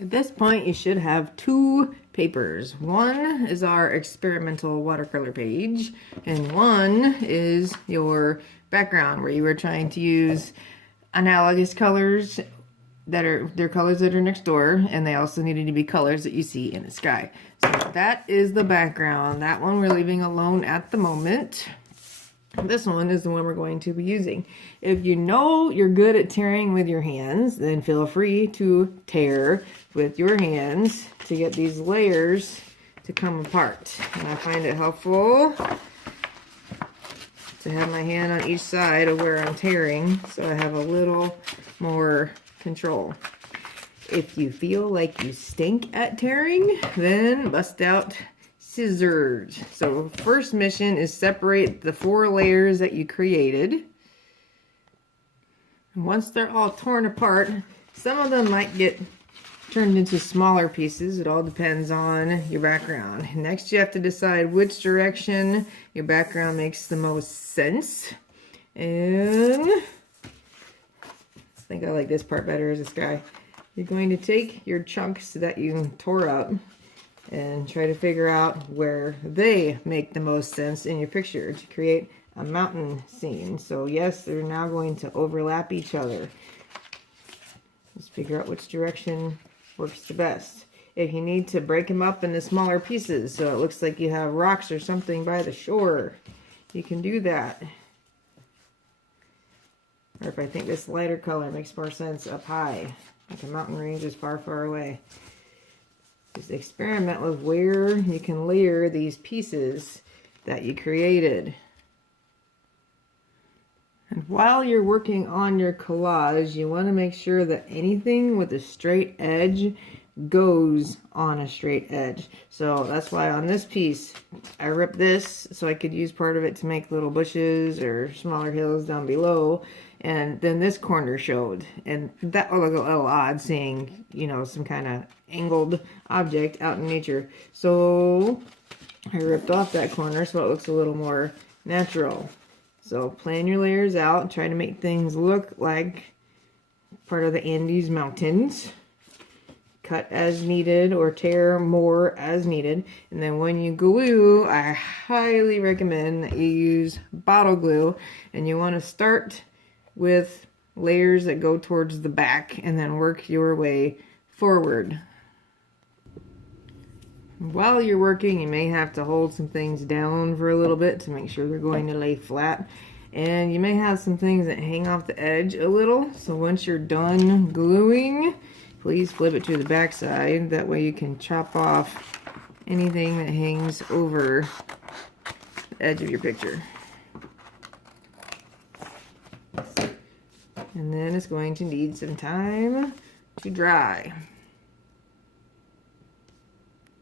At this point, you should have two papers. One is our experimental watercolor page, and one is your background where you were trying to use analogous colors that are colors that are next door, and they also needed to be colors that you see in the sky. So that is the background. That one we're leaving alone at the moment. This one is the one we're going to be using. If you know you're good at tearing with your hands, then feel free to tear with your hands to get these layers to come apart. And I find it helpful to have my hand on each side of where I'm tearing so I have a little more control. If you feel like you stink at tearing, then bust out scissors. So first mission is separate the 4 layers that you created. And once they're all torn apart, some of them might get turned into smaller pieces. It all depends on your background. Next, you have to decide which direction your background makes the most sense. And I think I like this part better as a sky. You're going to take your chunks that you tore up and try to figure out where they make the most sense in your picture to create a mountain scene. So yes, they're now going to overlap each other. Just figure out which direction works the best. If you need to break them up into smaller pieces so it looks like you have rocks or something by the shore, you can do that. Or if I think this lighter color makes more sense up high, like a mountain range is far, far away. Just experiment with where you can layer these pieces that you created. And while you're working on your collage, you want to make sure that anything with a straight edge goes on a straight edge. So that's why on this piece, I ripped this so I could use part of it to make little bushes or smaller hills down below. And then this corner showed, and that will look a little odd seeing, you know, some kind of angled object out in nature. So I ripped off that corner so it looks a little more natural. So plan your layers out, try to make things look like part of the Andes Mountains. Cut as needed or tear more as needed. And then when you glue, I highly recommend that you use bottle glue, and you want to start with layers that go towards the back and then work your way forward. While you're working, you may have to hold some things down for a little bit to make sure they're going to lay flat. And you may have some things that hang off the edge a little. So once you're done gluing, please flip it to the back side. That way you can chop off anything that hangs over the edge of your picture. And then it's going to need some time to dry.